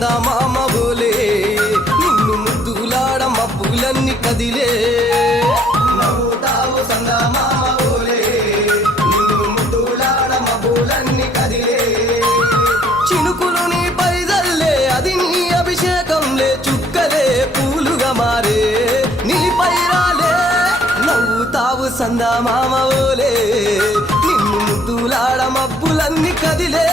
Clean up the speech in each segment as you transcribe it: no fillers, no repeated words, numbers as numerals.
సందామామ బోలే నిన్ను ముద్దులాడ మబ్బులన్నీ కదిలే నవ్వుతావు సందామామ బోలే నిన్ను ముద్దులాడ మబ్బులన్నీ కదిలే చినుకులు నీ పైదల్లే అది నీ అభిషేకంలే చుక్కలే పూలుగా మారే నీ పైరాలే నవ్వుతావు సందామామ బోలే నిన్ను ముద్దులాడ మబ్బులన్నీ కదిలే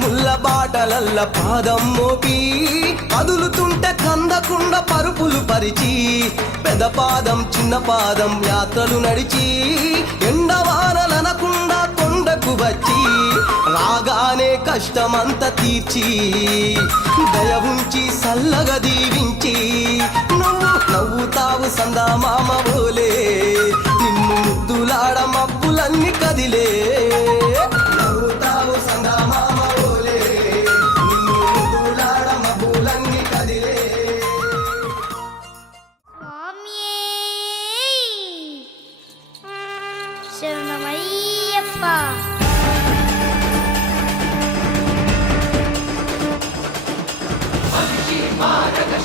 ముల్ల బాటలల్ల పాదం మోపి కదులుతుంటే కందకుండ పరుపులు పరిచి పెద పాదం చిన్న పాదం యాత్రలు నడిచి ఎండవానలనకుండా కొండకు వచ్చి రాగానే కష్టమంత తీర్చి దయ ఉంచి సల్లగా దీవించి నువ్వు నవ్వుతావు సందామామ బోలే నిన్ను ముద్దులాడ మబ్బులన్నీ కదిలే నవ్వుతావు సందామామ శరణమయ్యప్ప.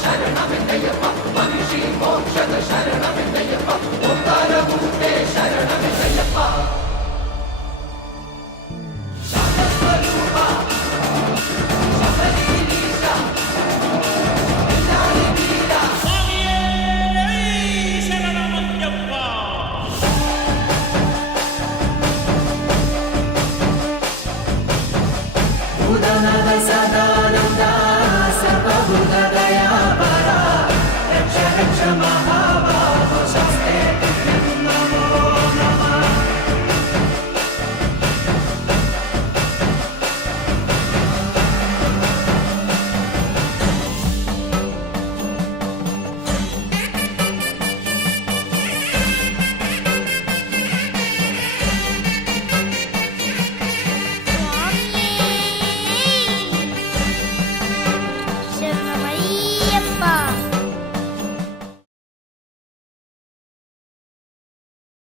శరణమయ్యప్ప